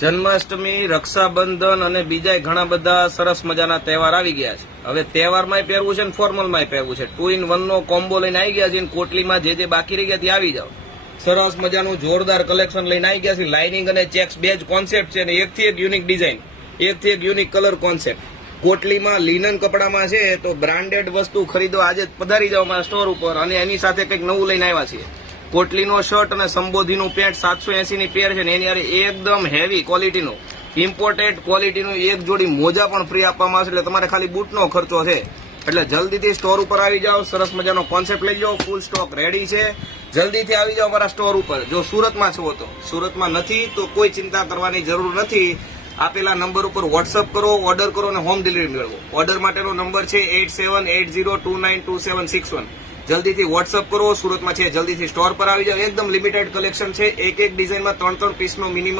જન્માષ્ટમી, રક્ષાબંધન અને બીજા ઘણા બધા સરસ મજાના તહેવાર આવી ગયા છે. હવે તહેવારમાં પહેરવું છે ને ફોર્મલમાં પહેરવું છે. 2 in 1 નો કોમ્બો લઈને આવી ગયા છે. કોટલીમાં જે બાકી રહી ગયા ત્યાં આવી જાઓ. સરસ મજાનું જોરદાર કલેક્શન લઈને આવી ગયા છે. લાઇનિંગ અને ચેક્સ બે જ કોન્સેપ્ટ છે અને એકથી એક યુનિક ડિઝાઇન, એકથી એક યુનિક કલર કોન્સેપ્ટ. કોટલીમાં લિનન કપડામાં છે તો બ્રાન્ડેડ વસ્તુ ખરીદો આજે જ પધારી જાઓ મારા સ્ટોર ઉપર અને એની સાથે કંઈક નવું લઈને આવ્યા છીએ. કોટલીનો શર્ટ અને સંબોધીનું પેન્ટ 780 ની પેર છે ને એની હારે એકદમ હેવી ક્વોલિટીનું ઇમ્પોર્ટેડ ક્વોલિટીનું એક જોડી મોજા પણ ફ્રી આપવામાં આવશે. એટલે તમારે ખાલી બૂટનો ખર્ચો છે. એટલે જલ્દીથી સ્ટોર ઉપર આવી જાઓ. સરસ મજાનો કોન્સેપ્ટ લઈ જાઓ. ફૂલ સ્ટોક રેડી છે. જલ્દીથી આવી જાઓ મારા સ્ટોર ઉપર. જો સુરતમાં છો તો, સુરતમાં નથી તો કોઈ ચિંતા કરવાની જરૂર નથી. આપેલા નંબર ઉપર વોટ્સઅપ કરો, ઓર્ડર કરો અને હોમ ડિલિવરી મેળવો. ઓર્ડર માટેનો નંબર છે 8780292761. જલ્દીથી વોટ્સઅપ કરો. સુરતમાં છે જલ્દીથી સ્ટોર પર આવી જાઓ. એકદમ લિમિટેડ કલેક્શન છે. એક ડિઝાઇનમાં 3 પીસનો મિનિમમ